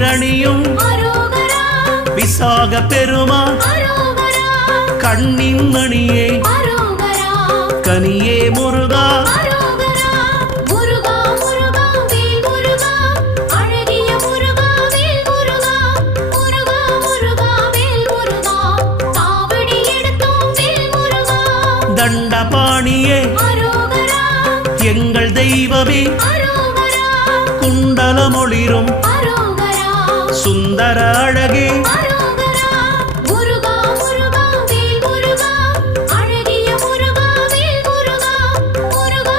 நீரணியும் விசாக பெருமான் கண்ணின் மணியே கனியே முருகா தண்டபாணியே எங்கள் தெய்வமே குண்டலமொளிரும் சுந்தர அழகே